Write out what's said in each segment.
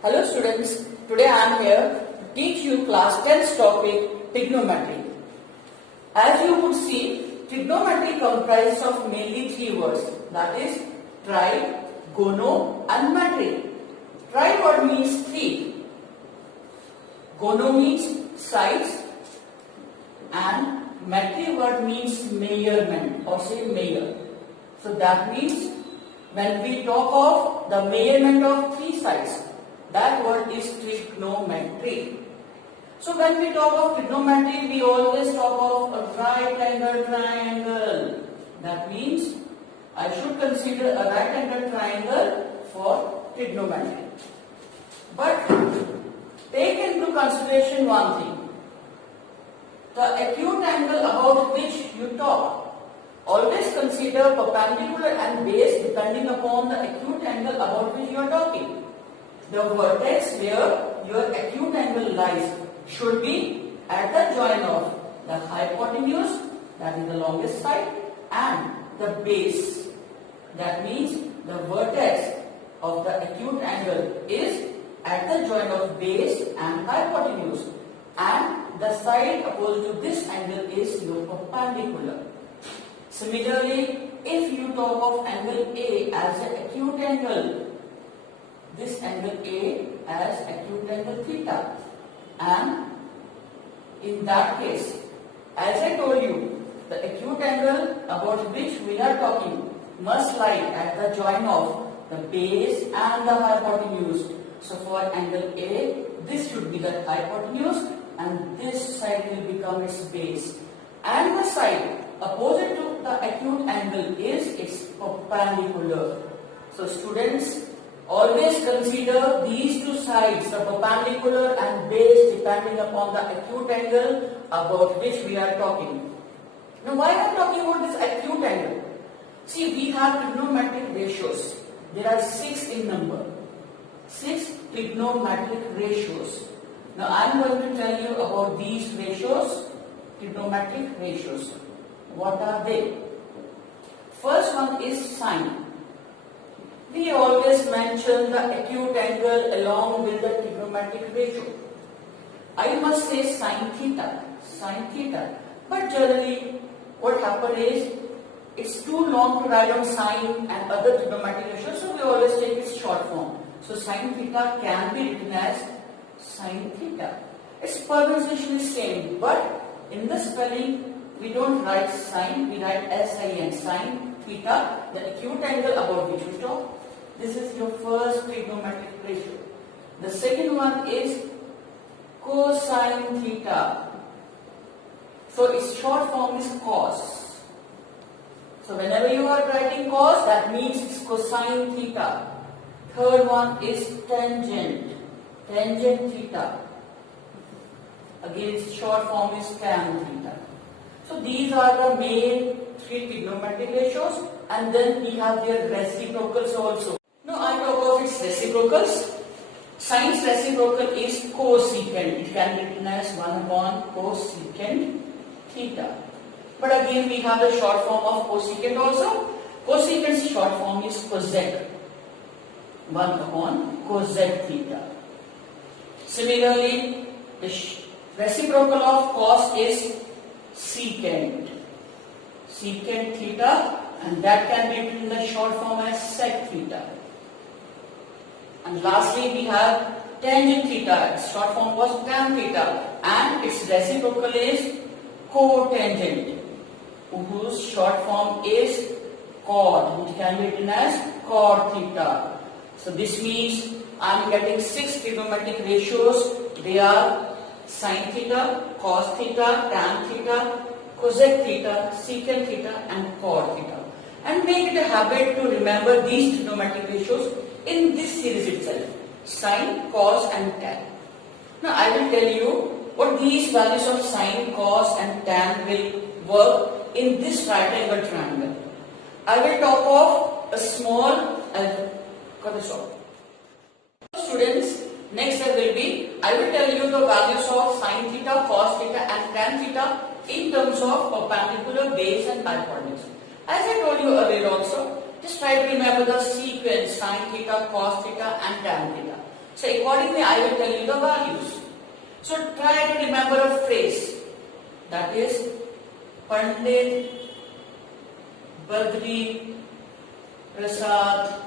Hello students, today I am here to teach you class 10th topic trigonometry. As you would see, trigonometry comprises of mainly three words, that is tri, gono and metry. Tri word means three, gono means sides and metry word means measurement or say measure. So that means when we talk of the measurement of three sides, that word is trigonometry. So when we talk of trigonometry, we always talk of a right angle triangle. That means I should consider a right angle triangle for trigonometry. But take into consideration one thing. The acute angle about which you talk, always consider perpendicular and base depending upon the acute angle about which you are talking. The vertex where your acute angle lies should be at the joint of the hypotenuse, that is the longest side, and the base. That means the vertex of the acute angle is at the joint of base and hypotenuse, and the side opposed to this angle is your perpendicular. Similarly, if you talk of angle A as an acute angle, this angle A as acute angle theta, and in that case, as I told you, the acute angle about which we are talking must lie at the joint of the base and the hypotenuse. So for angle A, this should be the hypotenuse and this side will become its base, and the side opposite to the acute angle is its perpendicular. So students, always consider these two sides, the perpendicular and base, depending upon the acute angle about which we are talking. Now why am I talking about this acute angle? See, we have trigonometric ratios. There are 6 in number. 6 trigonometric ratios. Now I am going to tell you about these ratios, trigonometric ratios. What are they? First one is sine. We always mention the acute angle along with the trigonometric ratio. I must say sine theta. But generally, what happens is, it's too long to write on sine and other trigonometric ratios, so we always take its short form. So sine theta can be written as sine theta. Its pronunciation is same, but in the spelling, we don't write sine, we write sin, sine theta, the acute angle about which we talk. This is your first trigonometric ratio. The second one is cosine theta. So its short form is cos. So whenever you are writing cos, that means it's cosine theta. Third one is tangent theta. Again, its short form is tan theta. So these are the main 3 trigonometric ratios, and then we have their reciprocals also. Now I talk of its reciprocals. Sine's reciprocal is cosecant. It can be written as 1 upon cosecant theta. But again we have the short form of cosecant also. Cosecant's short form is cosec. 1 upon cosec theta. Similarly, the reciprocal of cos is secant theta, and that can be written in the short form as sec theta. And lastly, we have tangent theta. Its short form was tan theta, and its reciprocal is cotangent, whose short form is cot, which can be written as cot theta. So this means I am getting 6 trigonometric ratios. They are sine theta, cos theta, tan theta, cosec theta, secant theta, and cot theta. And make it a habit to remember these trigonometric ratios in this series itself, sine, cos and tan. Now I will tell you what these values of sine, cos and tan will work in this right angle triangle. I will talk of a small, Students, next step will be, I will tell you the values of sine theta, cos theta and tan theta in terms of perpendicular, base and hypotenuse. As I told you earlier also, just try to remember the sequence sine theta, cos theta and tan theta. So accordingly I will tell you the values. So try to remember a phrase, that is Pandit Badri Prasad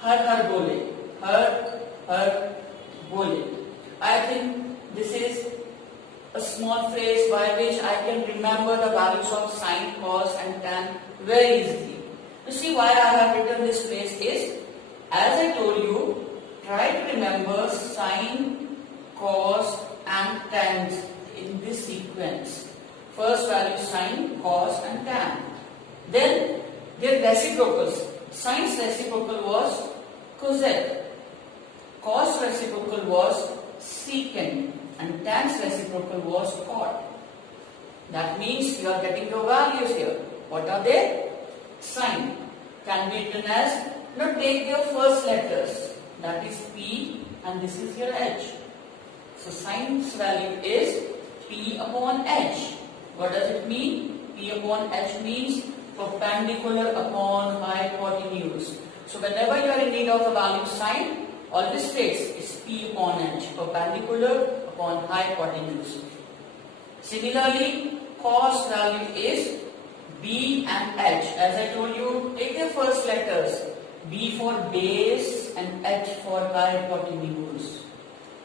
Har Har Bole. Har Bole. I think this is a small phrase by which I can remember the values of sine, cos and tan very easily. You see why I have written this phrase is, as I told you, try to remember sine, cos and tan in this sequence. First value sine, cos and tan. Then their reciprocals. Sine's reciprocal was cosec. Cos reciprocal was secant. And tan's reciprocal was cot. That means you are getting the values here. What are they? Sine can be written as, take your first letters. That is P and this is your H. So sine's value is P upon H. What does it mean? P upon H means perpendicular upon hypotenuse. So whenever you are in need of the value sine, always states is P upon H, perpendicular upon hypotenuse. Similarly, cos value is B and H. As I told you, take the first letters. B for base and H for hypotenuse.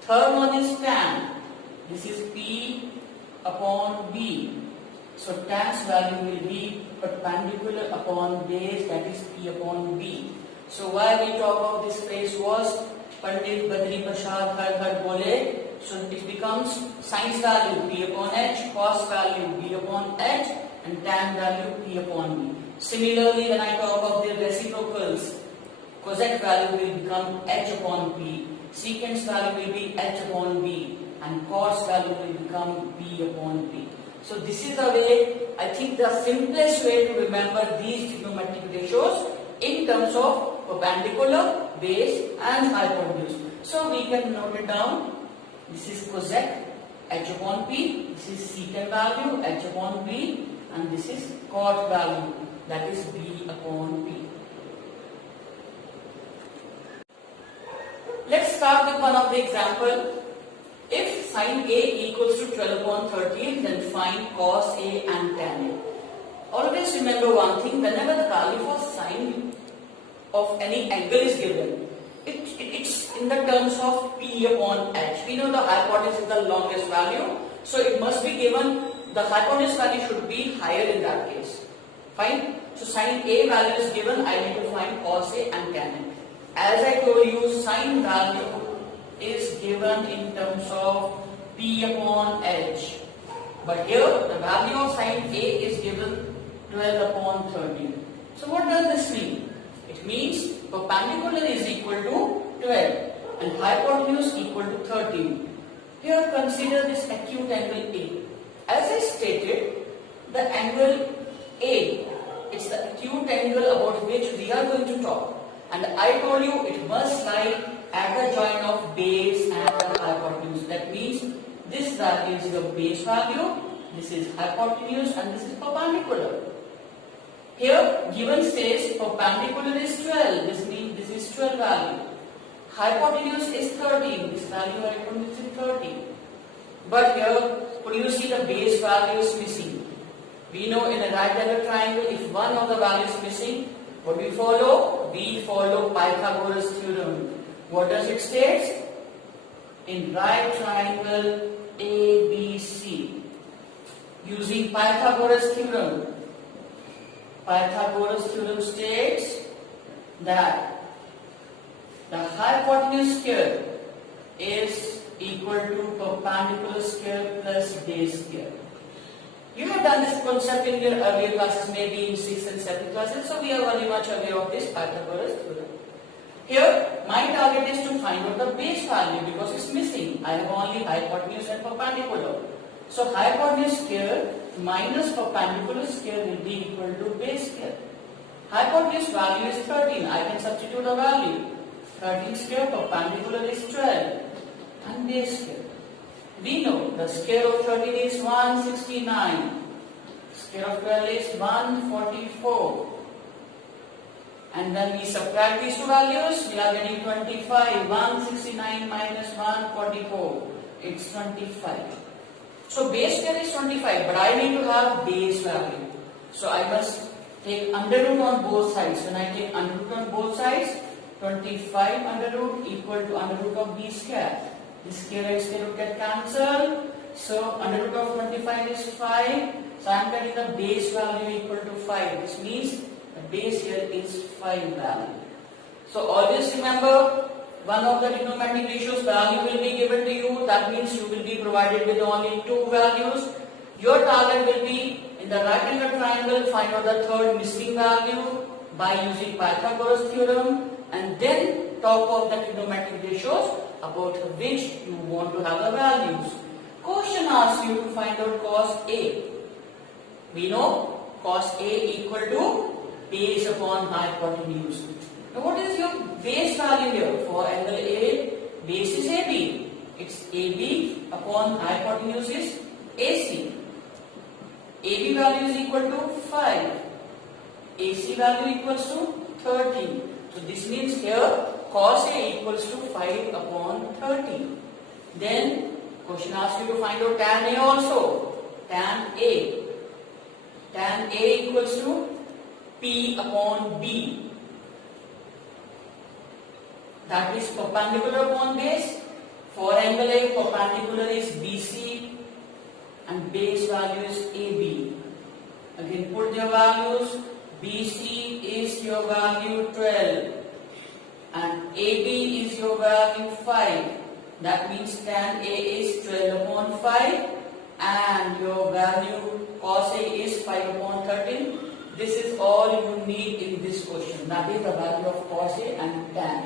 Third one is tan. This is P upon B. So tan's value will be perpendicular upon base, that is P upon B. So why we talk about this phrase was Pandit Badri Prasad Har Har Bole. So it becomes sine's value P upon H, cos value B upon H and tan value P upon B. Similarly, when I talk about their reciprocals, cosec value will become H upon P, secant's value will be H upon B and cos value will become B upon B. So this is the way, I think the simplest way to remember these trigonometric ratios in terms of perpendicular, base and hypotenuse. So we can note it down. This is cosec H upon P, this is secant value H upon B and this is cot value, that is B upon P. Let's start with one of the example. If sine A equals to 12 upon 13, then find cos A and tan A. Always remember one thing, whenever the value for sine of any angle is given, it's in the terms of P upon H. We know the hypotenuse is the longest value, so it must be given, the hypotenuse value should be higher in that case. Fine? So sine A value is given, I need to find cos A and tan A. As I told you, sine value is given in terms of P upon H. But here the value of sine A is given 12 upon 13. So what does this mean? It means perpendicular is equal to 12 and hypotenuse equal to 13. Here consider this acute angle A. As I stated, the angle A, it's the acute angle about which we are going to talk. And I told you it must lie at the joint of base and the hypotenuse. That means this value is your base value, this is hypotenuse and this is perpendicular. Here given says perpendicular is 12, this means this is 12 value. Hypotenuse is 13, this value I told you is 13. But here, could you see the base value is missing? We know in a right angle triangle, if one of the values is missing, what we follow? We follow Pythagoras theorem. What does it state? In right triangle ABC, using Pythagoras theorem. Pythagoras theorem states that the hypotenuse square is equal to perpendicular square plus base square. You have done this concept in your earlier classes, maybe in 6th and 7th classes, so we are very much aware of this Pythagoras theorem. Here, my target is to find out the base value because it's missing. I have only hypotenuse and perpendicular. So hypotenuse square minus perpendicular square will be equal to base square. Hypotenuse value is 13. I can substitute a value. 13 square, perpendicular is 12 and base square. We know the square of 13 is 169. Square of 12 is 144. And then we subtract these two values, we are getting 25. 169 minus 144. It's 25. So base here is 25, but I need to have base value. So I must take under root on both sides. When I take under root on both sides, 25 under root equal to under root of b square. This square and square root get cancelled. So under root of 25 is 5. So I am getting the base value equal to 5. This means the base here is 5 value. So always remember, one of the trigonometric ratios value will be given to you. That means you will be provided with only two values. Your target will be in the right angle triangle, find out the third missing value by using Pythagoras theorem, and then talk of the trigonometric ratios about which you want to have the values. Question asks you to find out cos A. We know cos A equal to base upon hypotenuse. Now what is your base value here? For angle A, base is AB. It's AB upon hypotenuse is AC. AB value is equal to 5. AC value equals to 30. So this means here cos A equals to 5 upon 30. Then question asks you to find out tan A also. Tan A. Tan A equals to P upon B. That is perpendicular upon base. For angle A, perpendicular is BC and base value is AB. Again put your values. BC is your value 12 and AB is your value 5. That means tan A is 12 upon 5 and your value cos A is 5 upon 13. This is all you need in this question. That is the value of cos A and tan